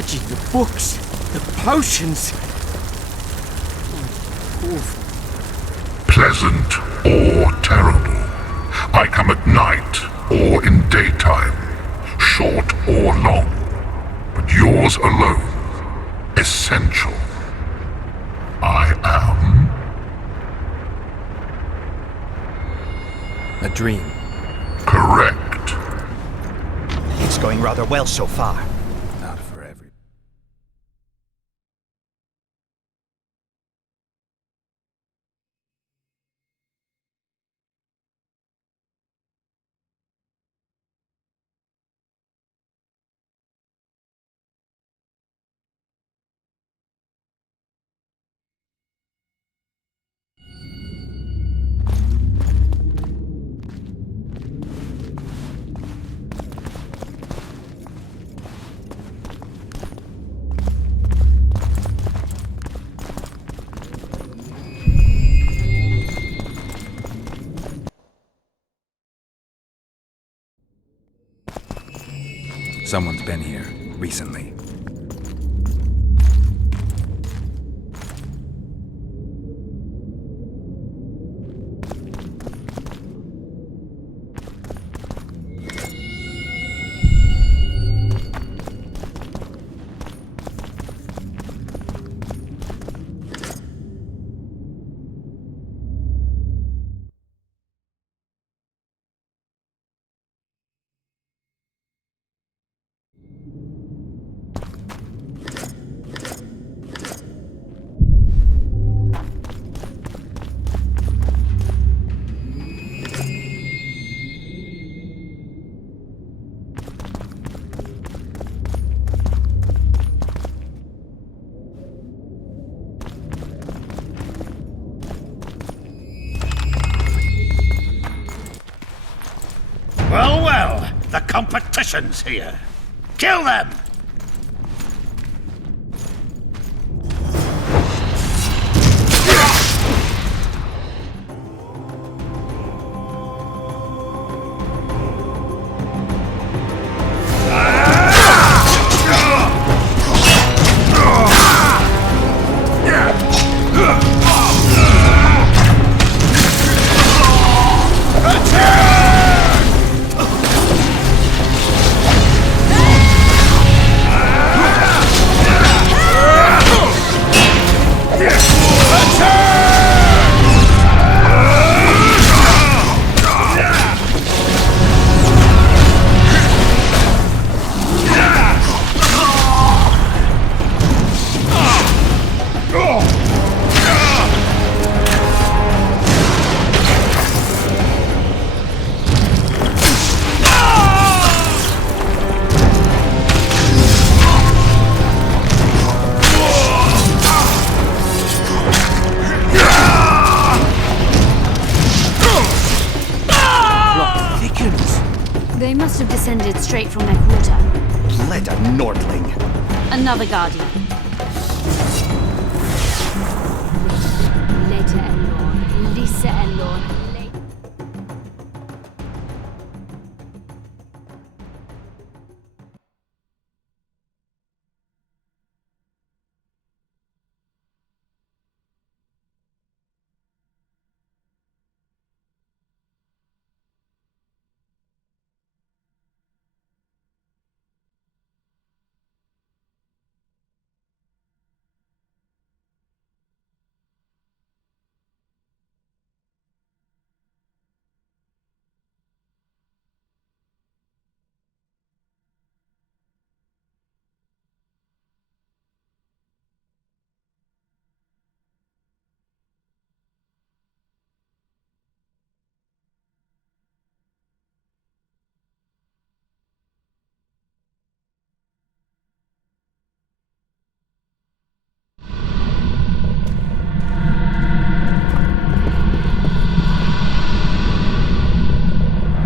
Imagine the books, the potions. Awful. Pleasant or terrible. I come at night or in daytime, short or long, but yours alone, essential. I am A dream. correct. It's going rather well so far. Not for every. Someone's been here recently. Well, well, the competition's here. Kill them! They must have descended straight from their quarter. Let a Nordling. Another guardian. Later, Elorn. Lisa Elorn.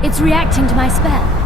It's reacting to my spell.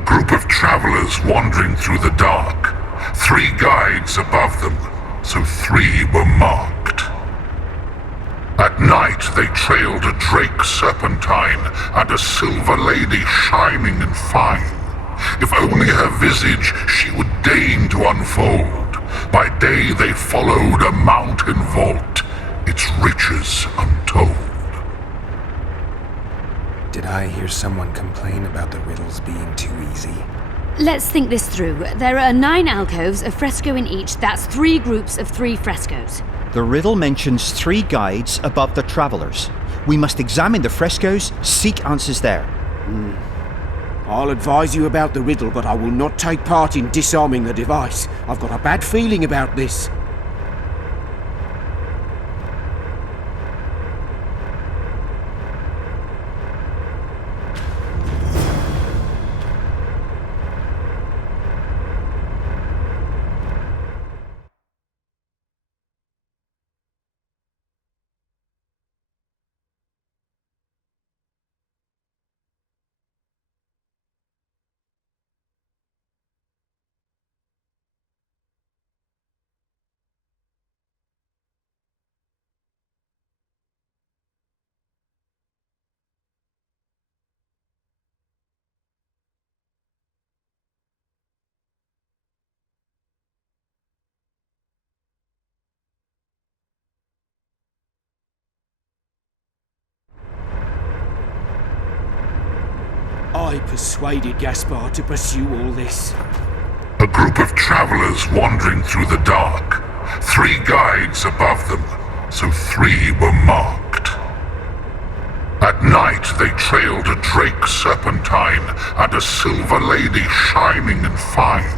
A group of travelers wandering through the dark. 3 guides above them, so 3 were marked. At night they trailed a drake serpentine and a silver lady shining and fine. If only her visage she would deign to unfold. By day they followed a mountain vault, its riches untold. Did I hear someone complain about the riddles being too easy? Let's think this through. There are 9 alcoves, a fresco in each. That's 3 groups of 3 frescoes. The riddle mentions 3 guides above the travelers. We must examine the frescoes, seek answers there. I'll advise you about the riddle, but I will not take part in disarming the device. I've got a bad feeling about this. I persuaded Gaspar to pursue all this. A group of travelers wandering through the dark. 3 guides above them, so 3 were marked. At night they trailed a drake serpentine and a silver lady shining and fine.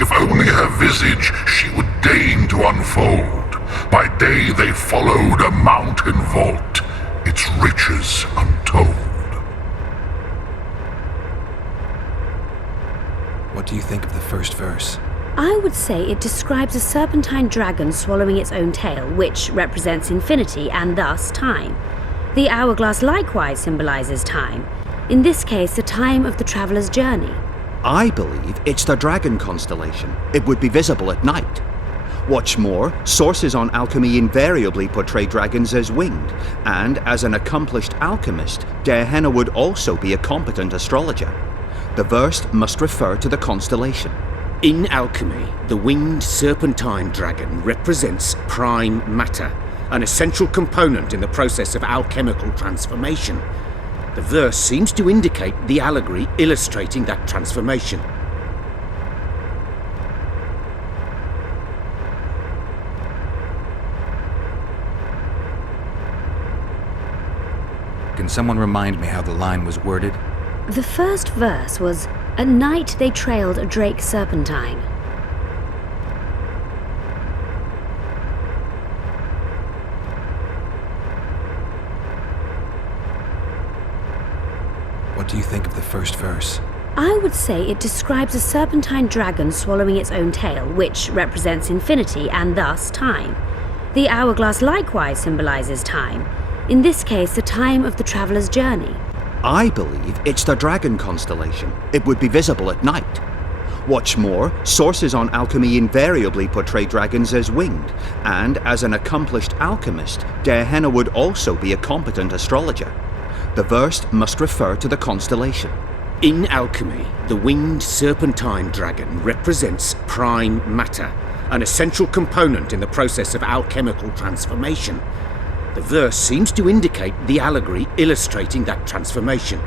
If only her visage she would deign to unfold. By day they followed a mountain vault, its riches untold. What do you think of the first verse? I would say it describes a serpentine dragon swallowing its own tail, which represents infinity and thus time. The hourglass likewise symbolizes time. In this case, the time of the traveler's journey. I believe it's the dragon constellation. It would be visible at night. What's more, sources on alchemy invariably portray dragons as winged, and as an accomplished alchemist, Gehenna would also be a competent astrologer. The verse must refer to the constellation. In alchemy, the winged serpentine dragon represents prime matter, an essential component in the process of alchemical transformation. The verse seems to indicate the allegory illustrating that transformation. Can someone remind me how the line was worded? The first verse was, "At night they trailed a drake serpentine." What do you think of the first verse? I would say it describes a serpentine dragon swallowing its own tail, which represents infinity and thus time. The hourglass likewise symbolizes time. In this case, the time of the traveler's journey. I believe it's the dragon constellation. It would be visible at night. What's more, sources on alchemy invariably portray dragons as winged, and as an accomplished alchemist, Gehenna would also be a competent astrologer. The verse must refer to the constellation. In alchemy, the winged serpentine dragon represents prime matter, an essential component in the process of alchemical transformation. The verse seems to indicate the allegory illustrating that transformation.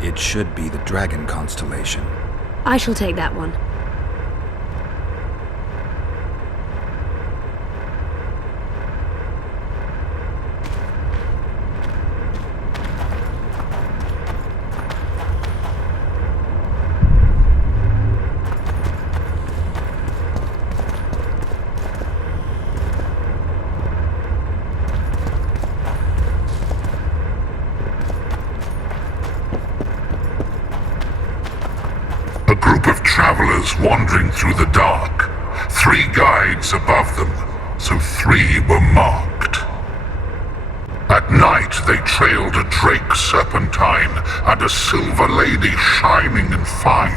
It should be the dragon constellation. I shall take that one. A group of travelers wandering through the dark. 3 guides above them, so 3 were marked. At night night they trailed a drake serpentine and a silver lady shining and fine.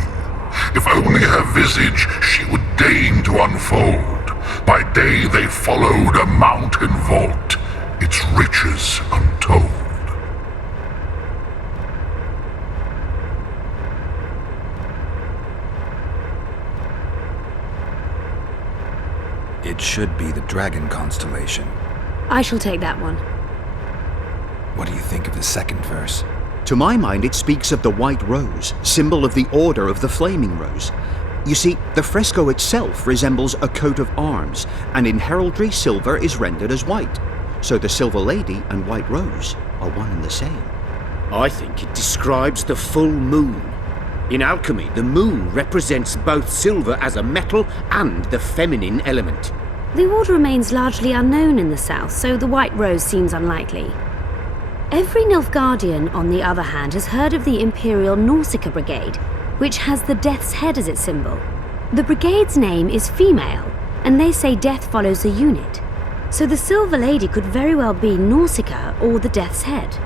If only her visage she would deign to unfold. By day they followed a mountain vault, its riches untold. It should be the dragon constellation. I shall take that one. What do you think of the second verse? To my mind, it speaks of the white rose, symbol of the Order of the Flaming Rose. You see, the fresco itself resembles a coat of arms, and in heraldry, silver is rendered as white. So the Silver Lady and White Rose are one and the same. I think it describes the full moon. In alchemy, the moon represents both silver as a metal and the feminine element. The order remains largely unknown in the south, so the White Rose seems unlikely. Every Nilfgaardian, on the other hand, has heard of the Imperial Nausicaa Brigade, which has the Death's Head as its symbol. The brigade's name is female, and they say death follows the unit. So the Silver Lady could very well be Nausicaa or the Death's Head.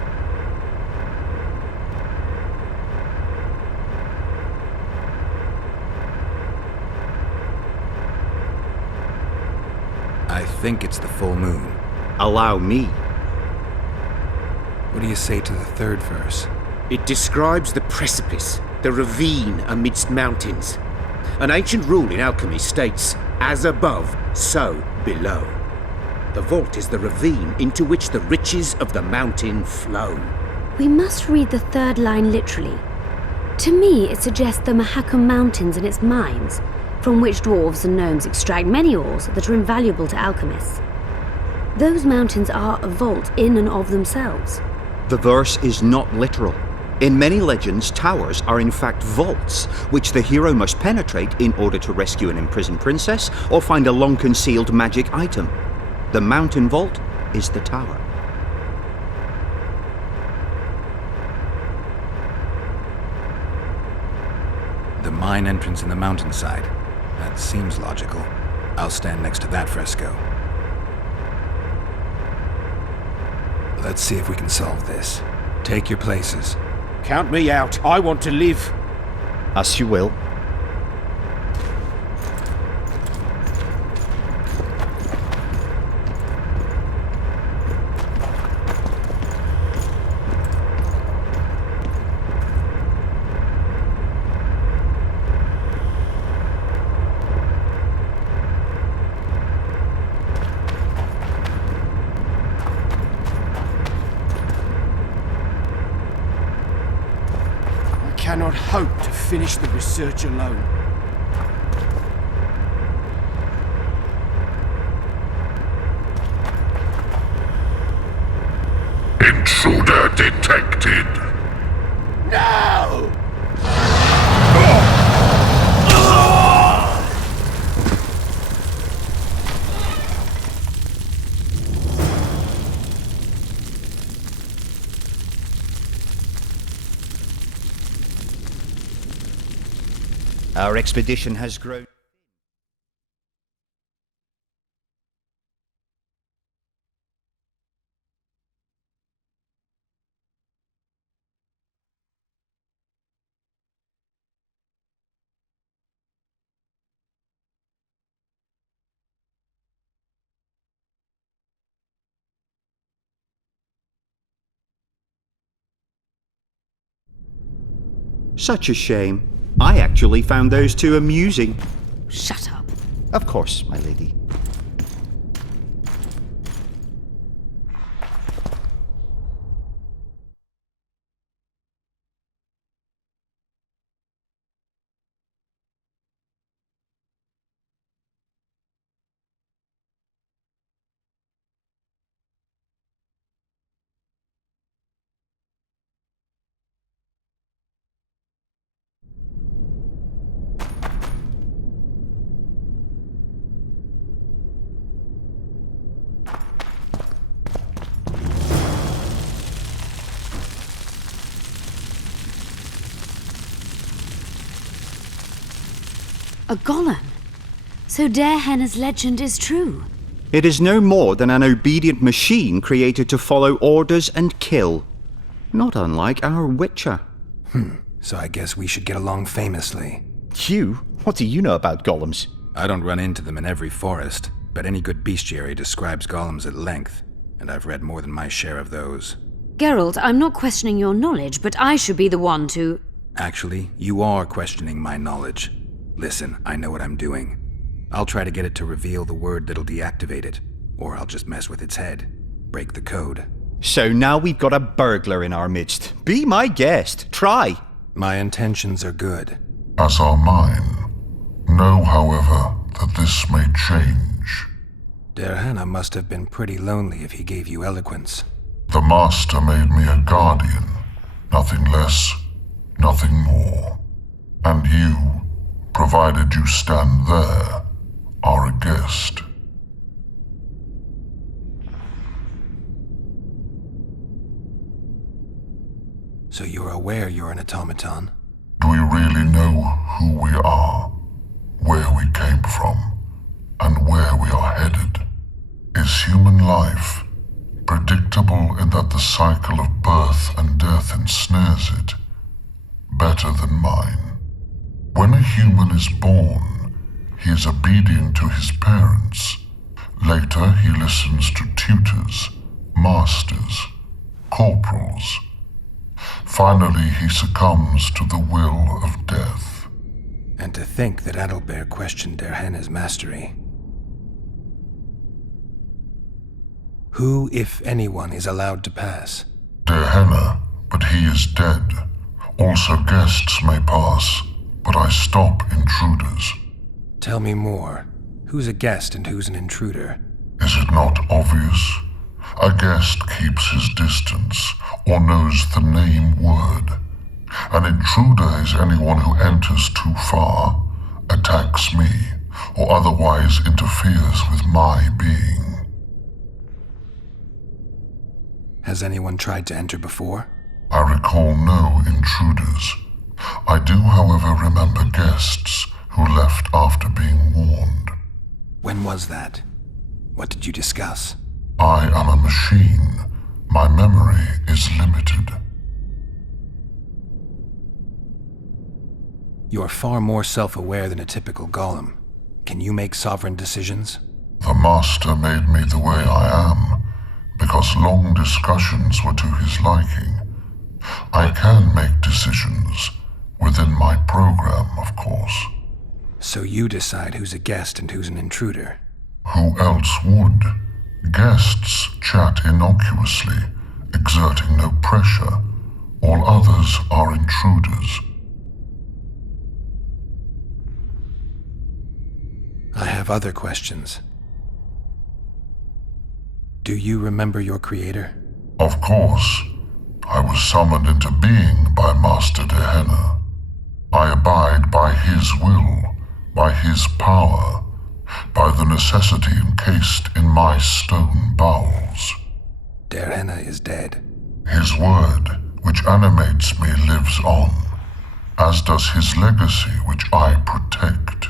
I think it's the full moon. Allow me. What do you say to the third verse? It describes the precipice, the ravine amidst mountains. An ancient rule in alchemy states, as above, so below. The vault is the ravine into which the riches of the mountain flow. We must read the third line literally. To me, it suggests the Mahakam Mountains and its mines, from which dwarves and gnomes extract many ores that are invaluable to alchemists. Those mountains are a vault in and of themselves. The verse is not literal. In many legends, towers are in fact vaults, which the hero must penetrate in order to rescue an imprisoned princess or find a long-concealed magic item. The mountain vault is the tower. The mine entrance in the mountainside. That seems logical. I'll stand next to that fresco. Let's see if we can solve this. Take your places. Count me out. I want to live. As you will. I cannot hope to finish the research alone. Intruder detected. No! Our expedition has grown. Such a shame. I actually found those two amusing. Shut up. Of course, my lady. A golem. So Darehenna's legend is true. It is no more than an obedient machine created to follow orders and kill. Not unlike our Witcher. So I guess we should get along famously. You? What do you know about golems? I don't run into them in every forest, but any good bestiary describes golems at length, and I've read more than my share of those. Geralt, I'm not questioning your knowledge, but I should be the one to... Actually, you are questioning my knowledge. Listen, I know what I'm doing. I'll try to get it to reveal the word that'll deactivate it, or I'll just mess with its head. Break the code. So now we've got a burglar in our midst. Be my guest. Try. My intentions are good. As are mine. Know, however, that this may change. Derhana must have been pretty lonely if he gave you eloquence. The Master made me a guardian. Nothing less, nothing more. And you, provided you stand there, are a guest. So you're aware you're an automaton? Do we really know who we are, where we came from, and where we are headed? Is human life predictable in that the cycle of birth and death ensnares it? Better than mine. When a human is born, he is obedient to his parents. Later, he listens to tutors, masters, corporals. Finally, he succumbs to the will of death. And to think that Adalbert questioned Derhana's mastery. Who, if anyone, is allowed to pass? Derhana, but he is dead. Also guests may pass, but I stop intruders. Tell me more. Who's a guest and who's an intruder? Is it not obvious? A guest keeps his distance, or knows the name word. An intruder is anyone who enters too far, attacks me, or otherwise interferes with my being. Has anyone tried to enter before? I recall no intruders. I do, however, remember guests who left after being warned. When was that? What did you discuss? I am a machine. My memory is limited. You're far more self-aware than a typical golem. Can you make sovereign decisions? The Master made me the way I am, because long discussions were to his liking. I can make decisions, within my program, of course. So you decide who's a guest and who's an intruder? Who else would? Guests chat innocuously, exerting no pressure. All others are intruders. I have other questions. Do you remember your creator? Of course. I was summoned into being by Master Derhana. I abide by his will, by his power, by the necessity encased in my stone bowels. Derhana is dead. His word, which animates me, lives on, as does his legacy, which I protect.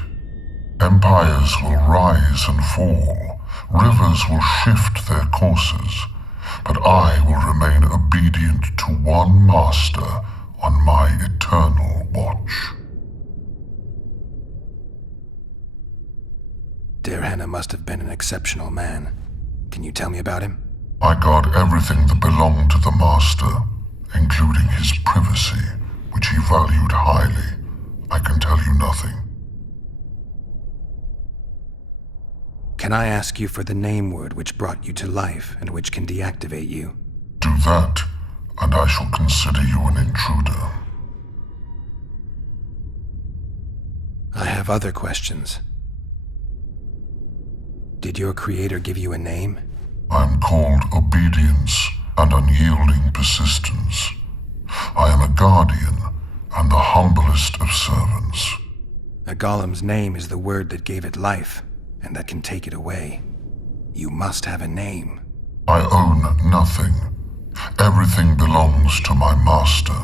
Empires will rise and fall, rivers will shift their courses, but I will remain obedient to one master on my eternal watch. Derhana must have been an exceptional man. Can you tell me about him? I guard everything that belonged to the master, including his privacy, which he valued highly. I can tell you nothing. Can I ask you for the name word which brought you to life and which can deactivate you? Do that, and I shall consider you an intruder. I have other questions. Did your creator give you a name? I'm called obedience and unyielding persistence. I am a guardian and the humblest of servants. A golem's name is the word that gave it life, and that can take it away. You must have a name. I own nothing. Everything belongs to my master.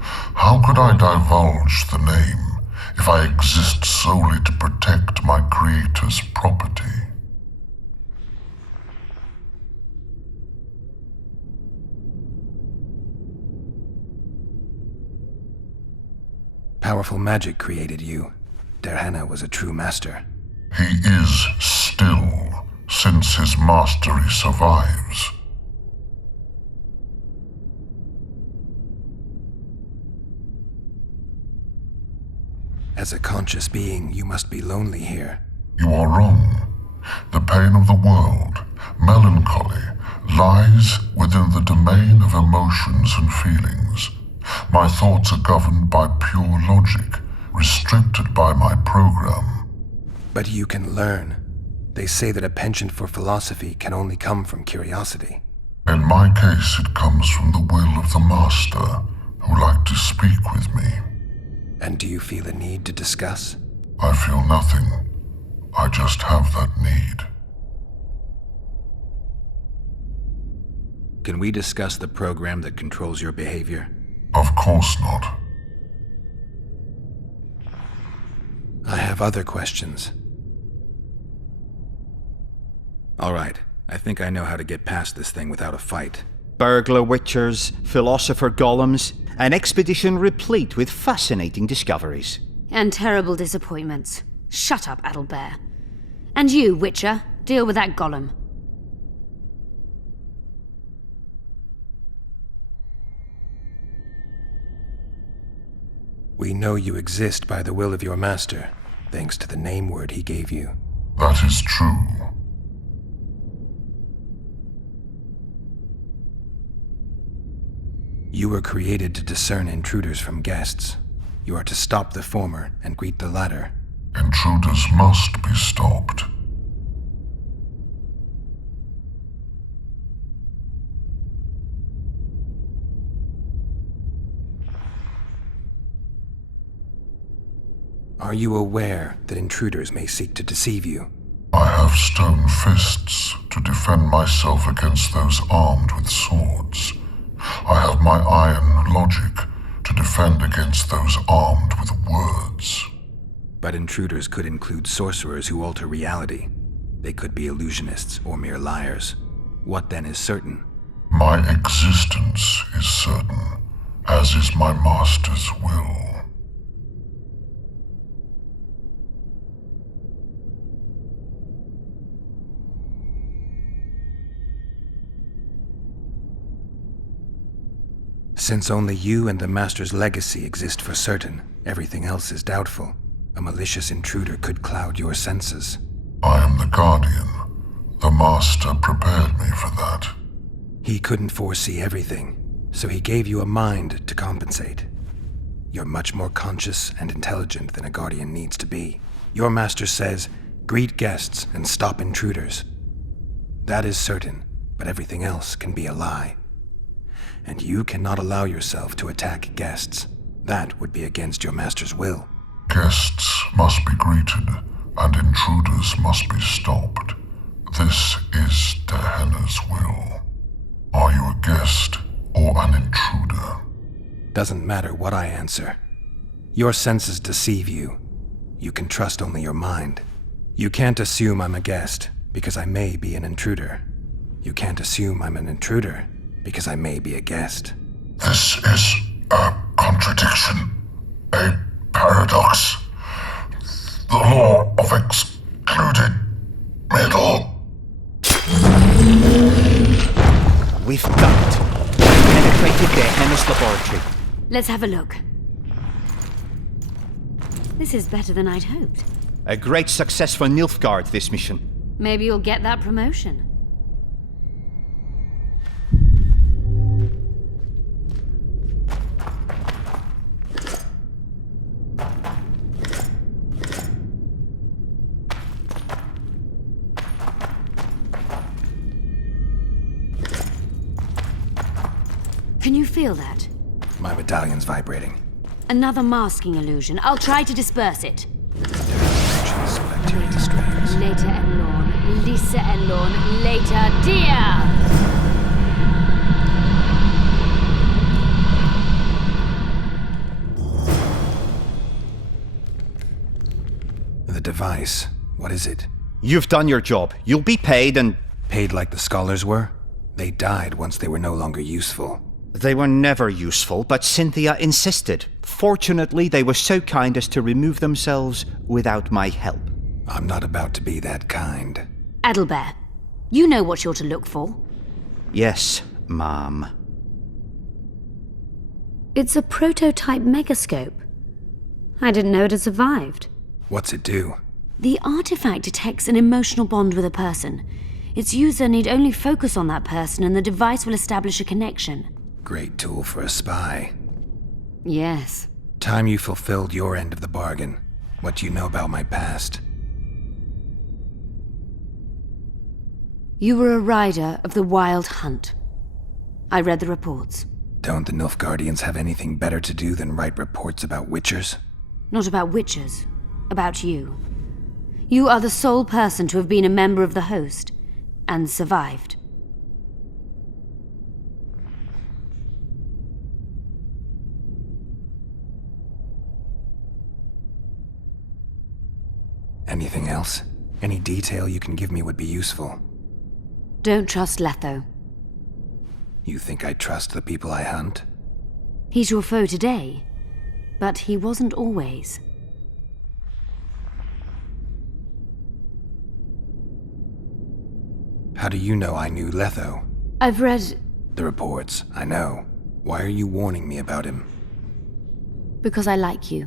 How could I divulge the name if I exist solely to protect my creator's property? Powerful magic created you. Derhana was a true master. He is still, since his mastery survives. As a conscious being, you must be lonely here. You are wrong. The pain of the world, melancholy, lies within the domain of emotions and feelings. My thoughts are governed by pure logic, restricted by my program. But you can learn. They say that a penchant for philosophy can only come from curiosity. In my case, it comes from the will of the Master, who liked to speak with me. And do you feel a need to discuss? I feel nothing. I just have that need. Can we discuss the program that controls your behavior? Of course not. I have other questions. All right, I think I know how to get past this thing without a fight. Burglar witchers, philosopher golems, an expedition replete with fascinating discoveries. And terrible disappointments. Shut up, Adelbear. And you, Witcher, deal with that golem. We know you exist by the will of your master, thanks to the name word he gave you. That is true. You were created to discern intruders from guests. You are to stop the former and greet the latter. Intruders must be stopped. Are you aware that intruders may seek to deceive you? I have stone fists to defend myself against those armed with swords. I have my iron logic to defend against those armed with words. But intruders could include sorcerers who alter reality. They could be illusionists or mere liars. What then is certain? My existence is certain, as is my master's will. Since only you and the Master's legacy exist for certain, everything else is doubtful. A malicious intruder could cloud your senses. I am the Guardian. The Master prepared me for that. He couldn't foresee everything, so he gave you a mind to compensate. You're much more conscious and intelligent than a Guardian needs to be. Your Master says, greet guests and stop intruders. That is certain, but everything else can be a lie. And you cannot allow yourself to attack guests. That would be against your master's will. Guests must be greeted, and intruders must be stopped. This is Derhana's will. Are you a guest or an intruder? Doesn't matter what I answer. Your senses deceive you. You can trust only your mind. You can't assume I'm a guest, because I may be an intruder. You can't assume I'm an intruder, because I may be a guest. This is a contradiction, a paradox. The law of excluded middle. We've done it. Penetrated Derhana's laboratory. Let's have a look. This is better than I'd hoped. A great success for Nilfgaard, this mission. Maybe you'll get that promotion. Can you feel that? My medallion's vibrating. Another masking illusion. I'll try to disperse it. Infections, bacteria strains. Later and Lorn, Lisa and Lorn, later, dear! The device, what is it? You've done your job. You'll be paid and... Paid like the scholars were? They died once they were no longer useful. They were never useful, but Cynthia insisted. Fortunately, they were so kind as to remove themselves without my help. I'm not about to be that kind. Adelbert, you know what you're to look for. Yes, Ma'am. It's a prototype megascope. I didn't know it had survived. What's it do? The artifact detects an emotional bond with a person. Its user need only focus on that person and the device will establish a connection. Great tool for a spy. Yes. Time you fulfilled your end of the bargain. What do you know about my past? You were a rider of the Wild Hunt. I read the reports. Don't the Nilfgaardians have anything better to do than write reports about witchers? Not about witches. About you. You are the sole person to have been a member of the host, and survived. Anything else? Any detail you can give me would be useful. Don't trust Letho. You think I trust the people I hunt? He's your foe today, but he wasn't always. How do you know I knew Letho? I've read... The reports, I know. Why are you warning me about him? because I like you.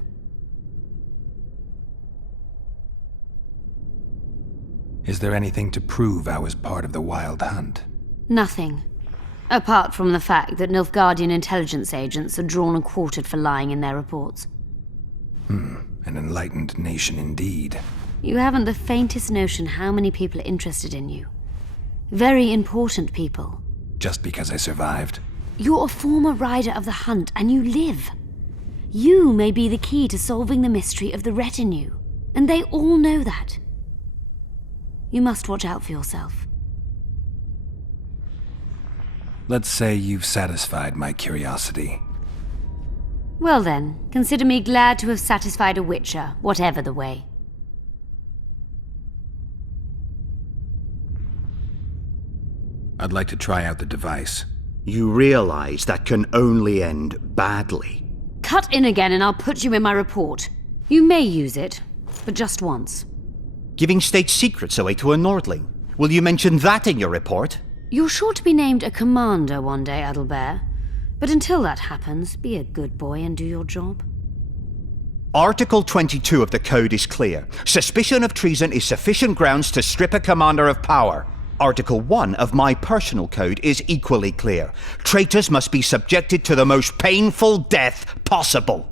Is there anything to prove I was part of the Wild Hunt? Nothing. Apart from the fact that Nilfgaardian intelligence agents are drawn and quartered for lying in their reports. An enlightened nation indeed. You haven't the faintest notion how many people are interested in you. Very important people. Just because I survived? You're a former rider of the hunt, and you live. You may be the key to solving the mystery of the retinue, and they all know that. You must watch out for yourself. Let's say you've satisfied my curiosity. Well then, consider me glad to have satisfied a witcher, whatever the way. I'd like to try out the device. You realize that can only end badly. Cut in again and I'll put you in my report. You may use it, but just once. Giving state secrets away to a Nordling. Will you mention that in your report? You're sure to be named a commander one day, Adelbert. But until that happens, be a good boy and do your job. Article 22 of the Code is clear. Suspicion of treason is sufficient grounds to strip a commander of power. Article 1 of my personal code is equally clear. Traitors must be subjected to the most painful death possible.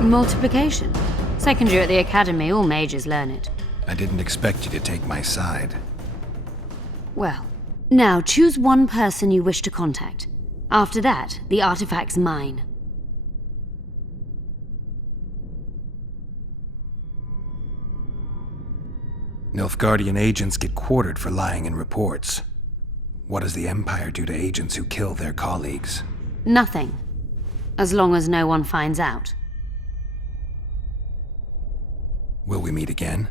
Multiplication. Second year at the academy, all mages learn it. I didn't expect you to take my side. Well, now choose one person you wish to contact. After that, the artifact's mine. Nilfgaardian agents get quartered for lying in reports. What does the Empire do to agents who kill their colleagues? Nothing. As long as no one finds out. Will we meet again?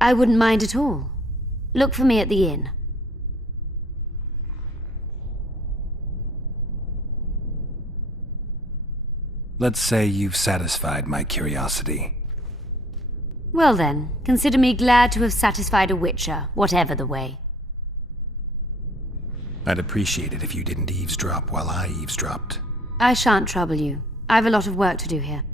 I wouldn't mind at all. Look for me at the inn. Let's say you've satisfied my curiosity. Well then, consider me glad to have satisfied a witcher, whatever the way. I'd appreciate it if you didn't eavesdrop while I eavesdropped. I shan't trouble you. I've a lot of work to do here.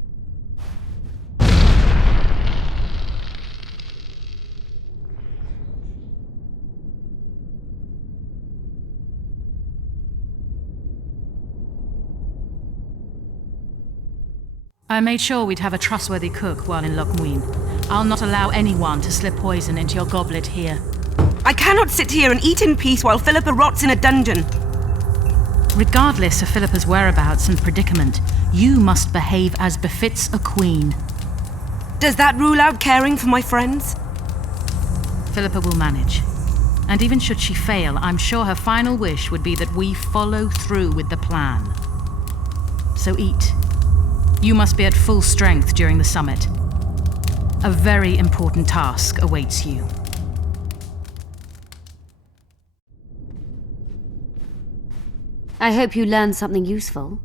I made sure we'd have a trustworthy cook while in Lochmuin. I'll not allow anyone to slip poison into your goblet here. I cannot sit here and eat in peace while Philippa rots in a dungeon. Regardless of Philippa's whereabouts and predicament, you must behave as befits a queen. Does that rule out caring for my friends? Philippa will manage. And even should she fail, I'm sure her final wish would be that we follow through with the plan. So eat. You must be at full strength during the summit. A very important task awaits you. I hope you learned something useful.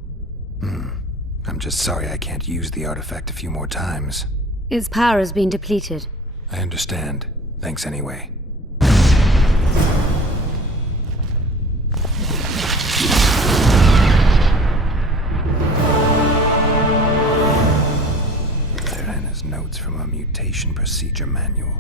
I'm just sorry I can't use the artifact a few more times. Its power has been depleted. I understand. Thanks anyway. Therein is notes from a mutation procedure manual.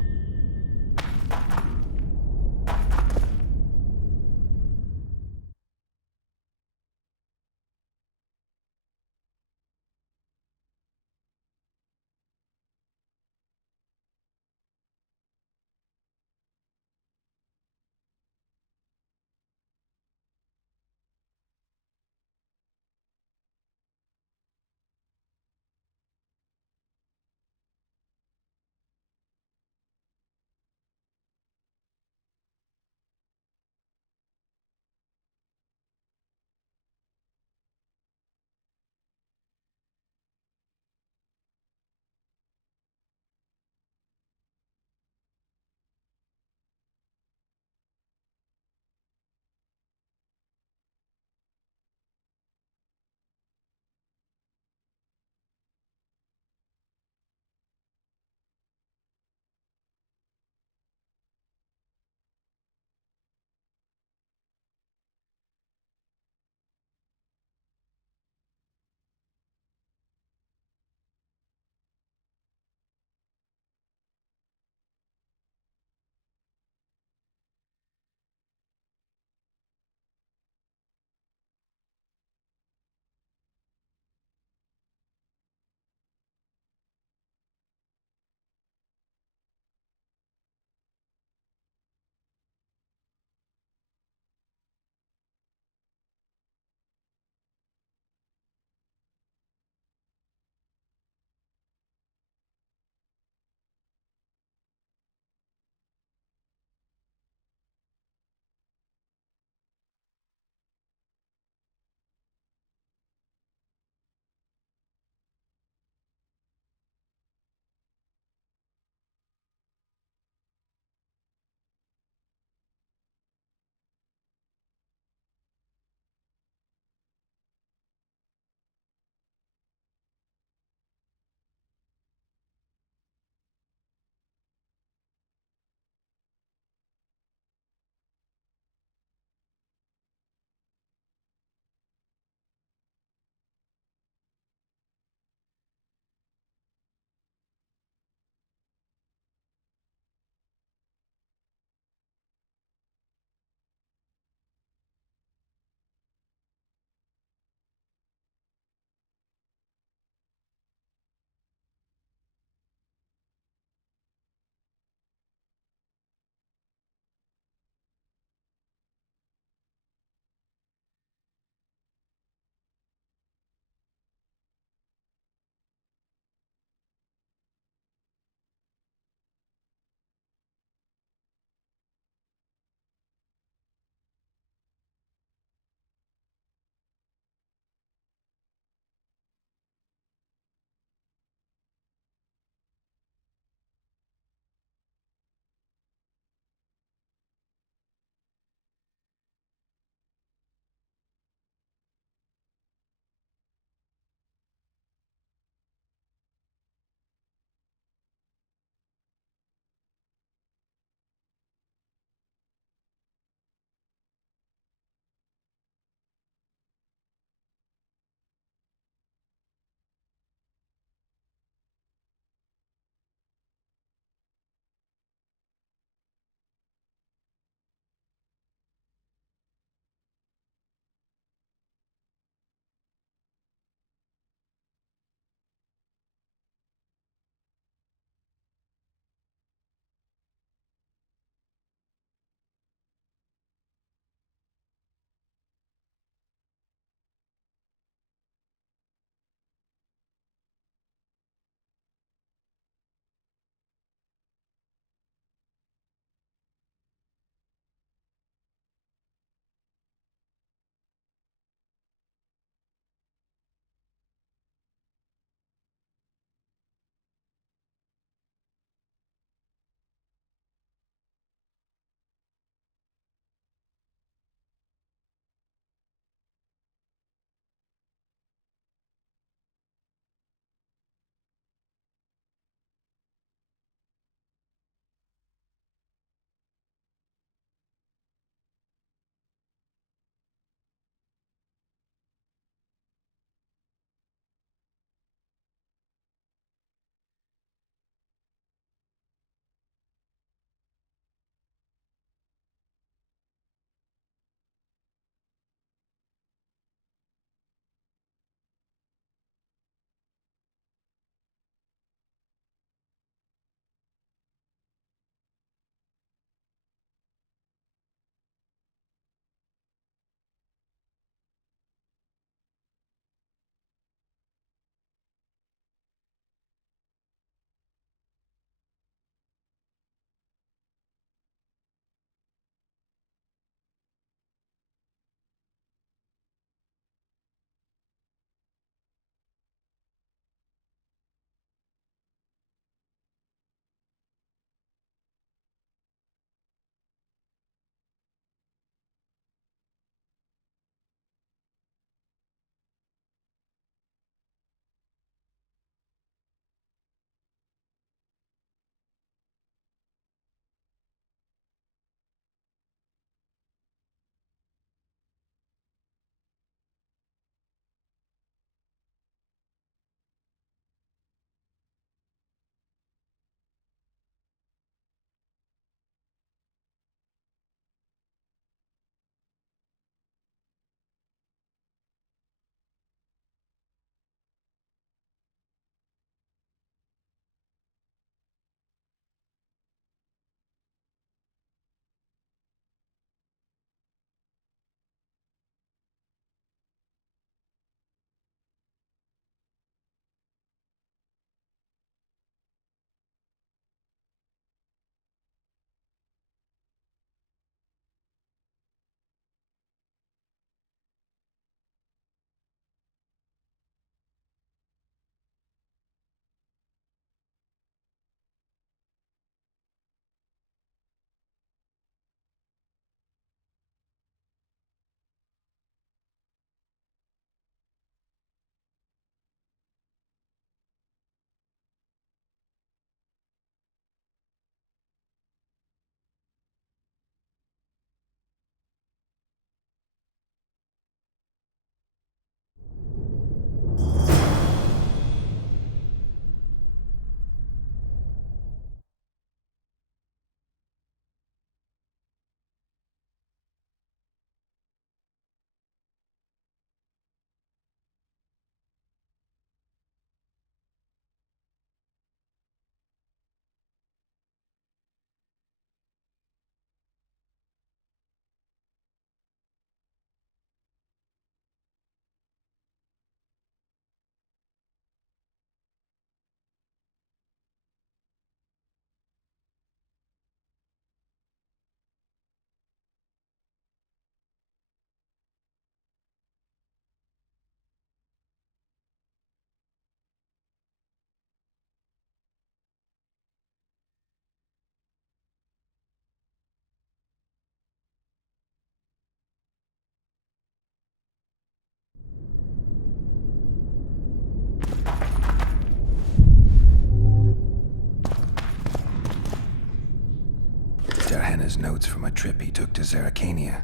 Darhena's notes from a trip he took to Zeracania.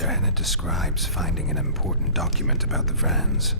Darhena describes finding an important document about the Vrans.